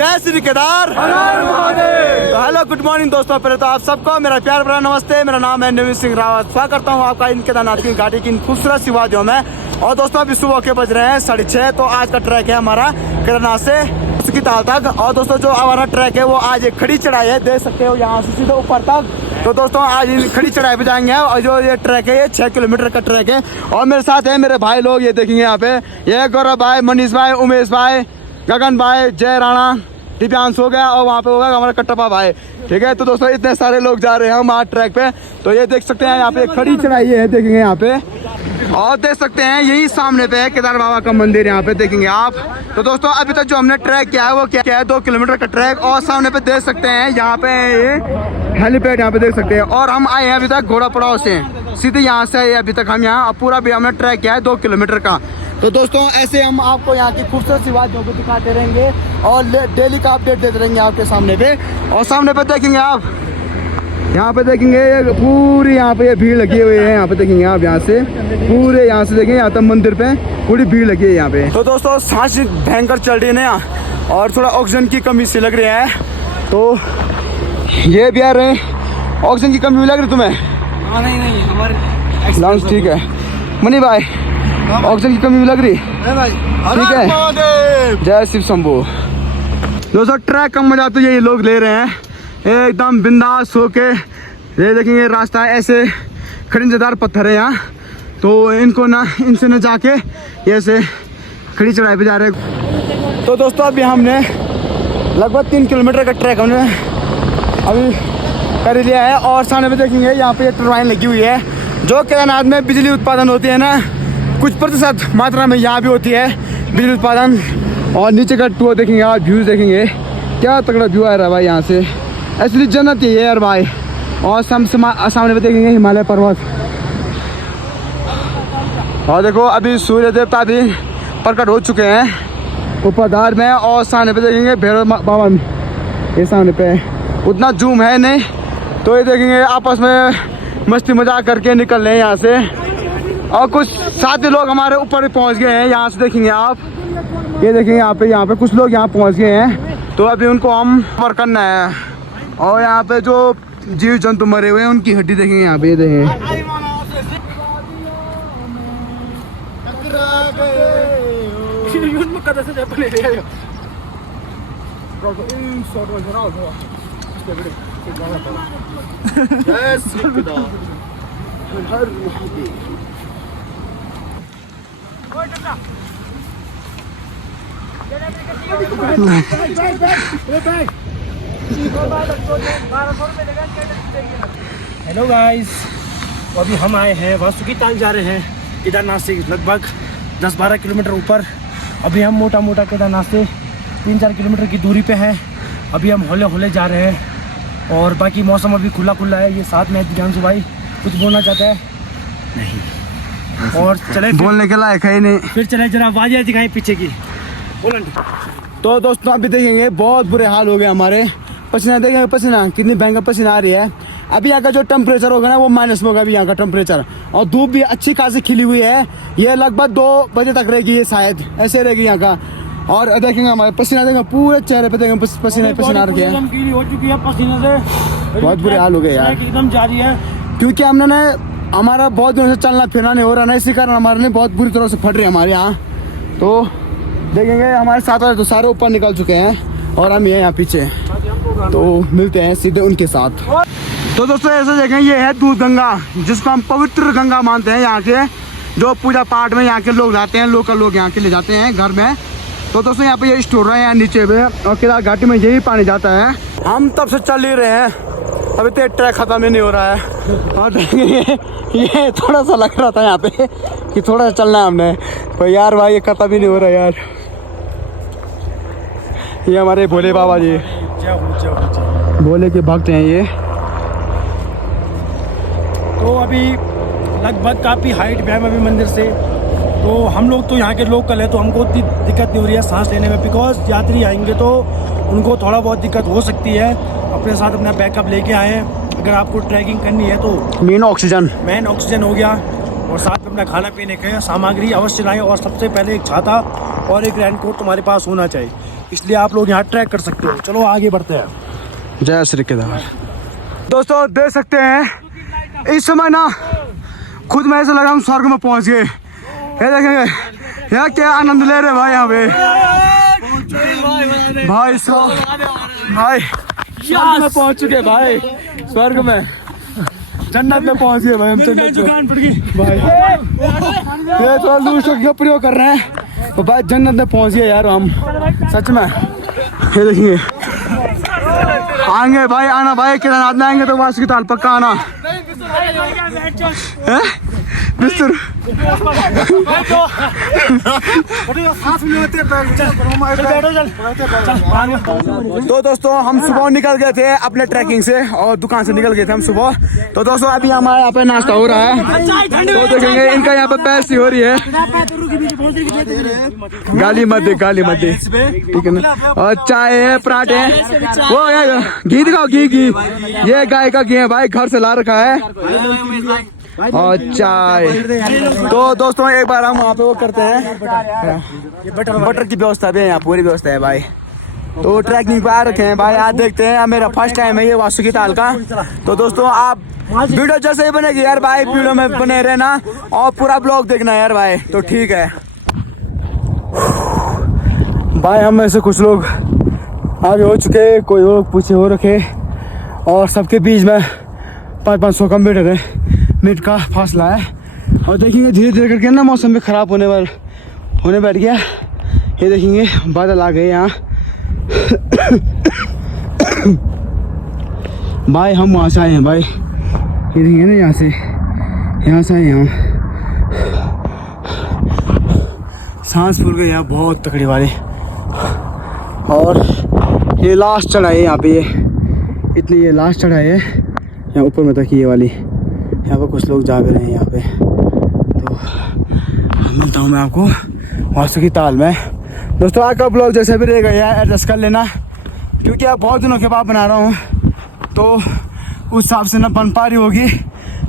जय श्री केदार। तो hello good morning दोस्तों, पहले तो आप सबको मेरा प्यार भरा नमस्ते। मेरा नाम है नवीन सिंह रावत। स्वागत करता हूँ आपका इन केदारनाथ की घाटी की खूबसूरत सी वादियों में। और दोस्तों अभी सुबह के बज रहे हैं 6:30। तो आज का ट्रैक है हमारा केदारनाथ से उसकी ताल तक। और दोस्तों जो हमारा ट्रैक है वो आज एक खड़ी चढ़ाई है, देख सकते हो यहाँ से सीधे ऊपर तक। तो दोस्तों आज इन खड़ी चढ़ाई पे जाएंगे। और जो ये ट्रैक है ये 6 किलोमीटर का ट्रैक है। और मेरे साथ है मेरे भाई लोग, ये देखेंगे यहाँ पे, ये गौरव भाई, मनीष भाई, उमेश भाई, गगन भाई, जय राणा, दिव्यांश हो गया, और वहाँ पे होगा हमारा कट्टप्पा भाई। ठीक है, तो दोस्तों इतने सारे लोग जा रहे हैं हम आज ट्रैक पे। तो ये देख सकते हैं यहाँ पे खड़ी चढ़ाई है, देखेंगे यहाँ पे। और देख सकते हैं यही सामने पे है केदार बाबा का मंदिर, यहाँ पे देखेंगे आप। तो दोस्तों अभी तक जो हमने ट्रैक किया है वो क्या है, 2 किलोमीटर का ट्रैक। और सामने पे देख सकते हैं यहाँ पे ये हेलीपैड यहाँ पे देख सकते हैं। और हम आए हैं अभी तक घोड़ा पड़ाव से, सीधे यहाँ से आए अभी तक हम यहाँ। पूरा भी हमने ट्रैक किया है 2 किलोमीटर का। तो दोस्तों ऐसे हम आपको यहाँ की खूबसूरत सी वादियों को दिखाते रहेंगे और डेली का अपडेट देते रहेंगे आपके सामने पे। और सामने पे देखेंगे आप, यहाँ पे देखेंगे पूरी यहाँ पे ये भीड़ लगी हुई है। यहाँ पे देखेंगे आप, यहाँ से पूरे यहाँ से देखेंगे यहाँ तक मंदिर पे पूरी भीड़ लगी है यहाँ पे। तो दोस्तों सांस भयंकर चल रही है ना यहाँ, और थोड़ा ऑक्सीजन की कमी सी लग रही है। तो ये भी आ रहे हैं, ऑक्सीजन की कमी लग रही तुम्हें? नहीं हमारे लंग्स ठीक है। मनी भाई ऑक्सीजन की कमी लग रही? ठीक है, जय शिव शंभू। दोस्तों ट्रैक का मजा तो यही लोग ले रहे हैं, एकदम बिंदास होके। ये देखेंगे रास्ता ऐसे खड़ंजेदार पत्थर है यहाँ, तो इनको ना इनसे न जाके ये ऐसे खड़ी चढ़ाई पे जा रहे हैं। तो दोस्तों अभी हमने लगभग 3 किलोमीटर का ट्रैक हमने अभी कर लिया है। और सामने पे देखेंगे यहाँ पे टरबाइन लगी हुई है, जो केदारनाथ में बिजली उत्पादन होती है ना, कुछ प्रतिशत मात्रा में यहाँ भी होती है बिजली उत्पादन। और नीचे का टूर देखेंगे आप, व्यूज देखेंगे, क्या तगड़ा व्यू आ रहा है भाई यहाँ से, असली जन्नत ही है यार भाई। और सामने पे देखेंगे हिमालय पर्वत। और देखो अभी सूर्य देवता भी प्रकट हो चुके हैं ऊपरदार में। और सामने पे देखेंगे भैरव बाबा, ये सामने पे उतना जूम है नहीं, तो ये देखेंगे आपस में मस्ती मजाक करके निकल रहे हैं यहाँ से। और कुछ साथी लोग हमारे ऊपर पहुँच गए हैं, यहाँ से देखेंगे आप, ये देखेंगे यहाँ पे कुछ लोग यहाँ पहुँच गए हैं। तो अभी उनको हम कवर करना है। और यहाँ पे जो जीव जंतु मरे हुए हैं उनकी हड्डी देखेंगे यहाँ पे, ये देखेंगे। हेलो गाइस, अभी हम आए हैं वासुकी ताल जा रहे हैं केदारनाथ से लगभग 10-12 किलोमीटर ऊपर। अभी हम मोटा मोटा केदारनाथ से 3-4 किलोमीटर की दूरी पे हैं। अभी हम हौले हौले जा रहे हैं और बाकी मौसम अभी खुला खुला है। ये साथ में दिव्यांशु भाई कुछ बोलना चाहता है? नहीं। और चले बोलने के लायक है ही नहीं। फिर चले जरा आवाज़ें दिखाएं पीछे की। तो दोस्तों अभी देखेंगे बहुत बुरे हाल हो गए हमारे। पसीना देखेंगे, पसीना कितनी भयंकर पसीना आ रही है। अभी यहाँ का जो टेम्परेचर होगा ना वो माइनस में होगा अभी यहाँ का टेम्परेचर। और धूप भी अच्छी खासी खिली हुई है, ये लगभग 2 बजे तक रहेगी, ये शायद ऐसे रहेगी यहाँ का। और देखेंगे हमारे पसीना, देखेंगे पूरे चेहरे पे देखेंगे पसीना पसीना रखे हैं, हो चुकी है पसीने से, बहुत बुरे हाल हो गए यार। एकदम जारी है, क्योंकि हमने ना हमारा बहुत दिनों से चलना फिरना नहीं हो रहा ना, इसी कारण हमारे लिए बहुत बुरी तरह से फट रही है हमारे यहाँ। तो देखेंगे हमारे साथ वाले तो सारे ऊपर निकल चुके हैं और हम ये यहाँ पीछे। तो मिलते हैं सीधे उनके साथ। तो दोस्तों ऐसे देखें, ये है दूध गंगा, जिसको हम पवित्र गंगा मानते हैं। यहाँ के जो पूजा पाठ में यहाँ के लोग जाते हैं, लोकल लोग यहाँ के ले जाते हैं घर में। तो दोस्तों यहाँ पे ये स्टोर है यहाँ नीचे पे, और केदार घाटी में यही पानी जाता है। हम तब से चल ही रहे हैं, अभी तो ट्रैक खत्म ही नहीं हो रहा है। और ये थोड़ा सा लग रहा था यहाँ पे कि थोड़ा सा चलना है हमने, तो यार भाई ये खत्म ही नहीं हो रहा यार। ये हमारे भोले बाबा जी, भोले के भक्त हैं ये। तो अभी लगभग काफ़ी हाइट पे है अभी मंदिर से। तो हम लोग तो यहाँ के लोकल है, तो हमको उतनी दिक्कत नहीं हो रही है सांस लेने में। बिकॉज यात्री आएंगे तो उनको थोड़ा बहुत दिक्कत हो सकती है। अपने साथ अपना बैकअप लेके आए हैं, अगर आपको ट्रैकिंग करनी है तो। मेन ऑक्सीजन हो गया, और साथ में अपना खाना पीने के सामग्री अवश्य लाएं। और सबसे पहले एक छाता और एक रेनकोट तुम्हारे पास होना चाहिए, इसलिए आप लोग यहाँ ट्रैक कर सकते हो। चलो आगे बढ़ते हैं। जय श्री केदार। दोस्तों देख सकते हैं इस समय ना खुद में ऐसा लगा हम स्वर्ग में पहुंच गए। ये देखेंगे यहाँ क्या आनंद ले रहे भाई यहाँ पे भाई साहब भाई स्वर्ग में पहुंच चुके भाई, स्वर्ग में जन्नत में पहुंच गए भाई हम। भाई ये थोड़ा दूसरों का प्रयोग कर रहे हैं तो भाई जन्नत में पहुंच गए यार हम सच में। ये देखिए आएंगे भाई, आना भाई केदारनाथ में आएंगे तो वासुकी ताल पक्का आना। बिस्तर तो दोस्तों हम सुबह निकल गए थे अपने ट्रैकिंग से और दुकान से निकल गए थे हम सुबह। तो दोस्तों अभी हमारे यहाँ पे नाश्ता हो रहा है तो देखेंगे इनका यहाँ पे पैसी हो रही है। गाली मत दे, गाली मत दे, ठीक है ना। और चाय है, पराठे हैं, वो है घी दिखाओ, घी ये गाय का घी है भाई, घर से ला रखा है और चाय। तो दोस्तों एक बार हम वहाँ पे वो करते हैं, बटर की व्यवस्था भी है यहाँ, पूरी व्यवस्था है भाई। तो ट्रैकिंग पे आ रखे हैं भाई, आज देखते हैं। मेरा फर्स्ट टाइम है ये वासुकी ताल का। तो दोस्तों आप वीडियो जैसे ही बनेगी यार भाई, वीडियो में बने रहना और पूरा ब्लॉग देखना यार भाई। तो ठीक है भाई, हम में से कुछ लोग आगे हो चुके, कोई लोग पीछे हो रखे और सबके बीच में 500 कम मिनट का फासला है। और देखेंगे धीरे धीरे करके ना मौसम भी खराब होने बैठ गया। ये देखेंगे बादल आ गए यहाँ भाई। हम वहाँ से आए हैं भाई, ये देखेंगे ना यहाँ से आए यहाँ। सांस फूल गई यहाँ बहुत तकड़ी वाली। और ये लास्ट चढ़ाई है यहाँ पे, ये लास्ट चढ़ाई है यहाँ ऊपर में तक ये वाली। यहाँ पर कुछ लोग जा भी रहे हैं यहाँ पे। तो मिलता हूँ मैं आपको वासुकी ताल में। दोस्तों आपका ब्लॉग जैसे भी रहेगा यार एडजस्ट कर लेना, क्योंकि आप बहुत दिनों के बाद बना रहा हूँ तो उस हिसाब से ना बन पा रही होगी,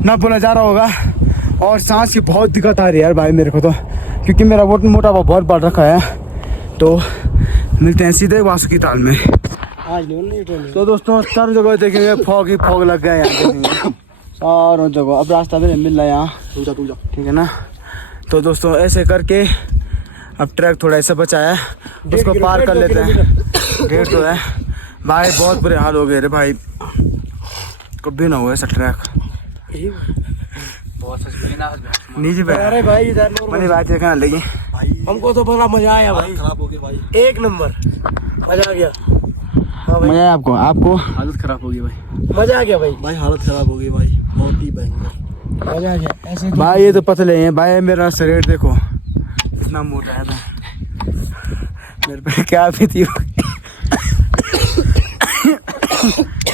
ना बोला जा रहा होगा। और सांस की बहुत दिक्कत आ रही है यार भाई मेरे को तो, क्योंकि मेरा मोटापा बहुत बढ़ रखा है। तो मिलते हैं सीधे वासुकी ताल में। तो दोस्तों चारों जगह देखेंगे फॉग ही फॉग लग गया यहाँ चारों जगह। अब रास्ता भी नहीं मिल रहा है यहाँ, ठीक है ना। तो दोस्तों ऐसे करके अब ट्रैक थोड़ा ऐसा बचा है, उसको पार कर लेते हैं। गेट तो है भाई, बहुत बुरे हाल हो गए रे भाई, कभी ना हुआ ऐसा ट्रैक। नीचे पे अरे भाई मैंने बात देखना लगी, हमको तो बड़ा मजा आया भाई, खराब हो गया भाई, एक नंबर मजा आ गया। मजा आया आपको हालत खराब हो गई भाई, मजा आ गया भाई हालत खराब हो गई भाई, बहुत ही भयंकर मजा आ गया ऐसे भाई। ये तो पतले हैं भाई, मेरा शरीर देखो इतना मोटा है मेरे पे क्या बीती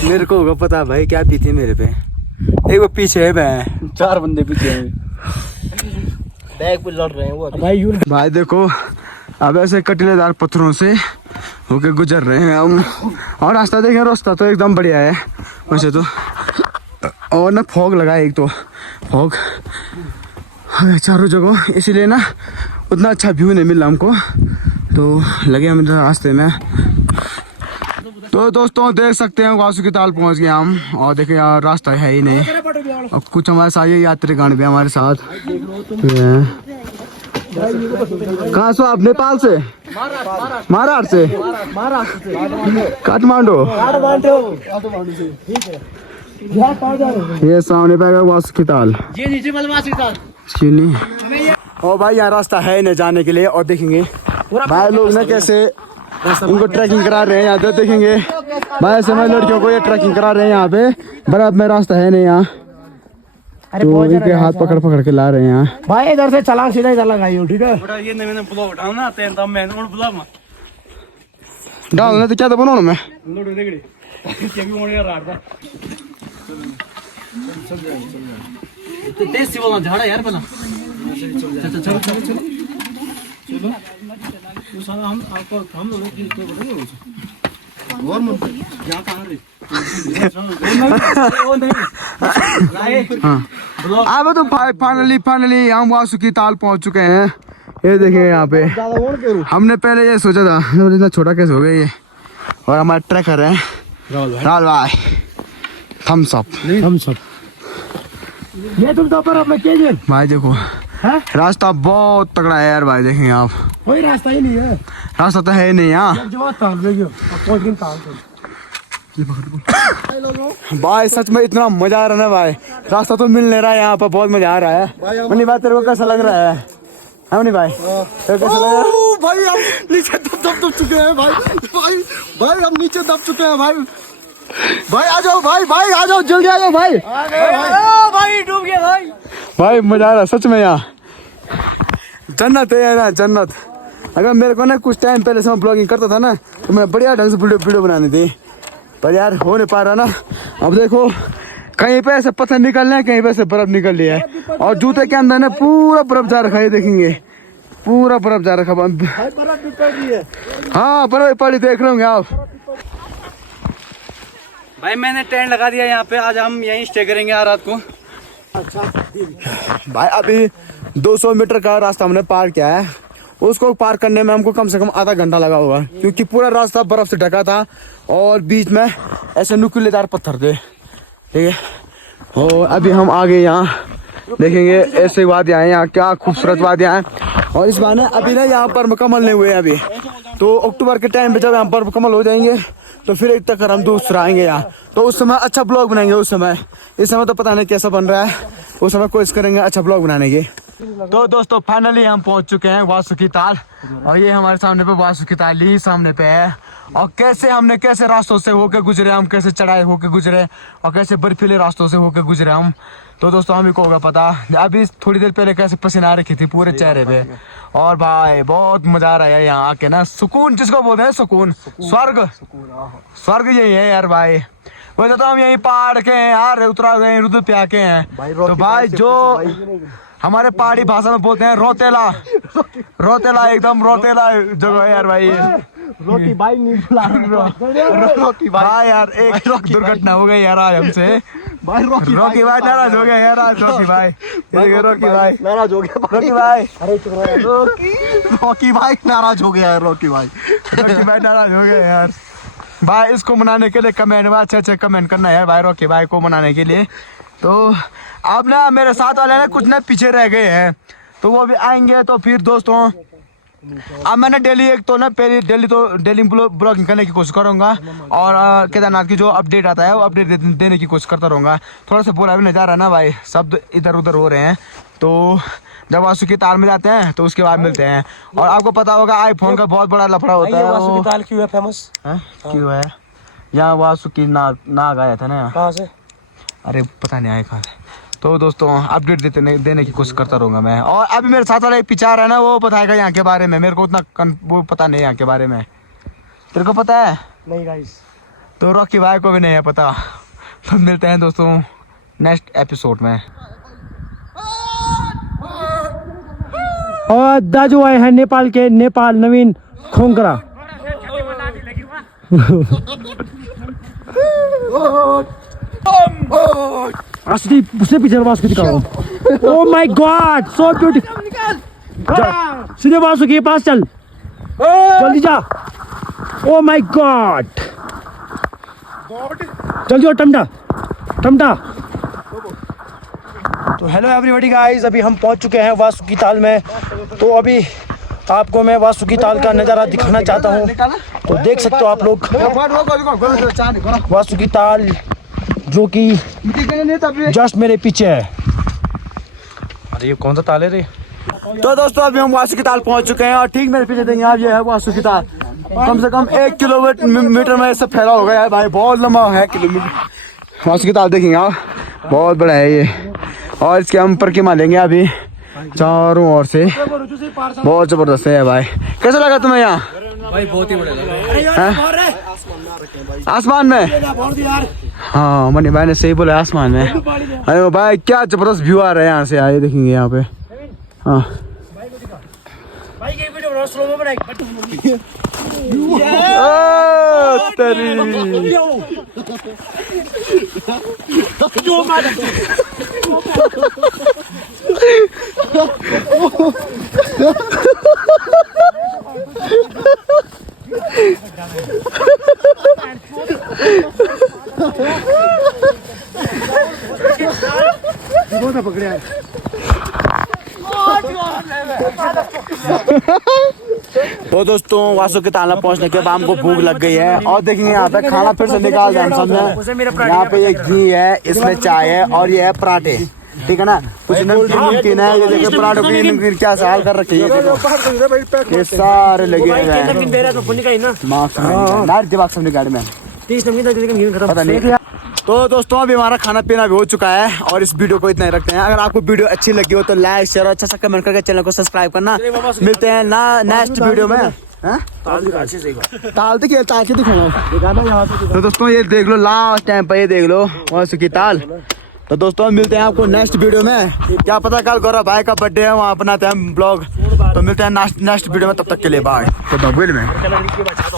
मेरे को होगा पता भाई क्या बीती मेरे पे। एक वो पीछे है मैं, 4 बंदे पीछे हैं, बैग पे लड़ रहे हैं वो भाई देखो अब ऐसे कटीलेदार पत्थरों से होके गुजर रहे हैं हम। और रास्ता देखें, रास्ता तो एकदम बढ़िया है वैसे तो। और ना फॉग लगा है, एक तो फॉग चारों जगह, इसीलिए ना उतना अच्छा व्यू नहीं मिला हमको। तो लगे हम रास्ते में। तो दोस्तों देख सकते हैं वासुकी ताल पहुंच गए हम। और देखें यार रास्ता है ही नहीं। और कुछ हमारे साथ ये यात्रीगण भी हमारे साथ। कहाँ से आप? नेपाल से? महाराष्ट्र से? काठमांडू। ये सामने पाएगा वासुकी ताल। और भाई यहाँ रास्ता है नहीं जाने के लिए। और देखेंगे भाई लोग ना कैसे उनको ट्रैकिंग करा रहे हैं यहाँ पे। देखेंगे भाई ऐसे मैं लड़कियों को ये ट्रैकिंग करा रहे हैं यहाँ पे। बराबर में रास्ता है नहीं यहाँ, तो इनके हाथ पकड़ के ला रहे हैं यहाँ। भाई इधर से चला सीधा इधर लगाइयो, ठीक है। डालना तो क्या था बनाना मैं देसी वाला झाड़ा यार बना। चलो हम आपको हम लोग की तो बोलेंगे गवर्नमेंट यहाँ कहाँ रे अब तो फाइनली हम वासुकी ताल पहुंच चुके हैं। ये देखिए यहाँ पे हमने पहले ये सोचा था इतना छोटा कैसे हो गया ये। और हमारे ट्रैकर है राहुल भाई थम्स अप। ये तुम तो पर अपने केजन भाई देखो रास्ता बहुत तगड़ा है यार भाई, देखेंगे आप। कोई रास्ता ही नहीं है, रास्ता तो है नहीं यहाँ भाई। सच में इतना मजा आ रहा है ना भाई, रास्ता तो मिल नहीं रहा है यहाँ पर, बहुत मजा आ रहा है। मनी भाई तेरे को कैसा लग रहा है मनी भाई? तेरे को कैसा लग रहा है? भाई हम नीचे दब चुके हैं भाई, भाई हम नीचे दब चुके हैं भाई। भाई आ जाओ भाई, आ जाओ जल्दी आ जाओ भाई। भाई डूब गया भाई मजा आ रहा है सच में यहाँ, जन्नत है ना जन्नत। अगर मेरे को ना कुछ टाइम पहले से मैं ब्लॉगिंग करता था ना तो मैं बढ़िया ढंग से वीडियो बनानी थी, पर यार हो नहीं पा रहा ना। अब देखो कहीं पे ऐसे पत्थर निकल रहे हैं, कहीं पे ऐसे बर्फ निकल रही है, और जूते के अंदर ना पूरा बर्फ जा रखा है, देखेंगे पूरा बर्फ जा रखा है। बर्फ भी पड़ रही है। हाँ बर्फ पड़ी देख रहे होंगे आप। भाई मैंने टेंट लगा दिया यहाँ पे, आज हम यहीं स्टे करेंगे आज रात को। भाई अभी 200 मीटर का रास्ता हमने पार किया है, उसको पार करने में हमको कम से कम आधा घंटा लगा होगा, क्योंकि पूरा रास्ता बर्फ से ढका था और बीच में ऐसे नुकीलेदार पत्थर थे, ठीक है। और अभी हम आगे यहाँ देखेंगे ऐसे वादियाँ हैं, यहाँ क्या खूबसूरत वादियाँ हैं। और इस बार ना अभी ना यहाँ पर मुकम्मल नहीं हुए अभी, तो अक्टूबर के टाइम पे जब यहाँ पर मुकम्मल हो जाएंगे तो फिर एक तक हम दूसरा आएंगे यहाँ, तो उस समय अच्छा ब्लॉग बनाएंगे उस समय। इस समय तो पता नहीं कैसा बन रहा है, उस समय कोशिश करेंगे अच्छा ब्लॉग बनाने की। तो दोस्तों फाइनली हम पहुंच चुके हैं वासुकी ताल, और ये हमारे सामने पे वासुकी ताल ही सामने पे है। और कैसे रास्तों से होके गुजरे हम, कैसे चढ़ाई होके गुजरे और कैसे बर्फीले रास्तों से होके गुजरे हम, तो दोस्तों हमें को होगा पता। अभी थोड़ी देर पहले कैसे पसीना आ रखी थी पूरे चेहरे पे, और भाई बहुत मजा आ रहा है यहाँ आके ना, सुकून जिसको बोलते हैं सुकून, स्वर्ग यही है यार भाई। वैसे तो हम यहीं पहाड़ के हैं यार, उतरा गए रुद्र पे आके हैं, तो भाई जो हमारे पहाड़ी भाषा में बोलते हैं रोतेला एकदम रोतेला जगह है यार भाई। रोकी भाई नहीं बुला रोकी भाई यार एक दुर्घटना हो गई यार आज हमसे, भाई रॉकी भाई नाराज हो गया यार आज, रॉकी भाई नाराज हो गया, रॉकी भाई रॉकी भाई नाराज हो गया है, रॉकी भाई नाराज हो गया यार। भाई इसको मनाने के लिए कमेंट में अच्छे कमेंट करना है भाई, रॉकी भाई को मनाने के लिए। तो अब ना मेरे साथ वाले ना कुछ ना पीछे रह गए हैं, तो वो भी आएंगे, तो फिर दोस्तों अब मैंने डेली ब्लॉगिंग करने की कोशिश करूंगा, और केदारनाथ की जो अपडेट आता है वो अपडेट देने की कोशिश करता रहूंगा। थोड़ा सा बोला भी नहीं जा रहा ना भाई, सब इधर उधर हो रहे हैं, तो जब वासुकी ताल में जाते हैं तो उसके बाद मिलते हैं। और आपको पता होगा आईफोन का बहुत बड़ा लफड़ा होता है। वासुकी ताल क्यों है फेमस? क्यों है यहाँ वासुकी नाग आया था ना, कहाँ से? अरे पता नहीं आया कहाँ से। तो दोस्तों अपडेट देने की कोशिश करता रहूंगा मैं। और अभी मेरे साथ वाला एक पिचा रहा है ना, वो बताएगा यहाँ के बारे में, मेरे को उतना वो पता नहीं यहाँ के बारे में। तेरे को पता है? नहीं गाइस, तो रॉकी भाई को भी नहीं है पता। तो मिलते हैं दोस्तों नेक्स्ट एपिसोड में। और दाजू आए हैं नेपाल के, नेपाल नवीन खोंकरा। असली उससे पीछे वासुकी का। Oh my God, so beautiful. सीधे वासुकी के पास चल, जल्दी जा। ओह माय गॉड, जल्दी टमटा। तो हेलो एवरीबॉडी गाइस, अभी हम पहुंच चुके हैं वासुकी ताल में। तो अभी आपको मैं वासुकी ताल का नज़ारा दिखाना चाहता हूं, तो देख सकते हो आप लोग वासुकी ताल, जो कि जस्ट मेरे पीछे है। अरे ये कौन सा ताल है रे? तो दोस्तों अभी हम वासुकी ताल पहुंच चुके हैं, और ठीक मेरे पीछे देंगे आप, ये है वासुकी ताल। कम से कम 1 किलोमीटर में इससे फैला हो गया है भाई, बहुत लंबा है किलोमीटर। वासुकी ताल देखेंगे आप, बहुत बड़ा है ये, और इसके हम परिक्रमा लेंगे अभी चारों ओर से, बहुत जबरदस्त है भाई। कैसा लगा तुम्हें यहाँ भाई? बहुत ही बढ़िया। आसमान में? हाँ मनी भाई ने सही बोला, आसमान में। अरे भाई क्या जबरदस्त व्यू आ रहा है यहाँ से, आइए देखेंगे यहाँ पे। हाँ तेरी तो दोस्तों वासुकी ताल पहुंचने के बाद हमको भूख लग गई है और देखिए यहाँ पे खाना फिर से निकाल दिया हम सबने। यहाँ पे ये घी है, इसमें चाय है और ये है पराठे, ठीक है ना। कुछ नमकीन है, ये देखिए पराठों की नमकीन क्या हाल कर रखी है, ये सारे लगे हुए हैं। दिमाग सबने गाड़ी में पता नहीं। तो दोस्तों अभी हमारा खाना पीना भी हो चुका है और इस वीडियो को इतना ही रखते हैं। अगर आपको वीडियो अच्छी लगी हो तो लाइक शेयर और अच्छा सा कमेंट करके चैनल को सब्सक्राइब करना। मिलते हैं ना नेक्स्ट वीडियो में। ताल दिखाना। तो दोस्तों ये देख लो लास्ट टाइम पे, ये देख लो वासुकी ताल। तो दोस्तों मिलते हैं आपको नेक्स्ट वीडियो में। क्या पता कल गौरव भाई का बर्थडे है, वहाँ बनाते हैं हम ब्लॉग। तो मिलते हैं नेक्स्ट वीडियो में, तब तक के लिए बाय। तो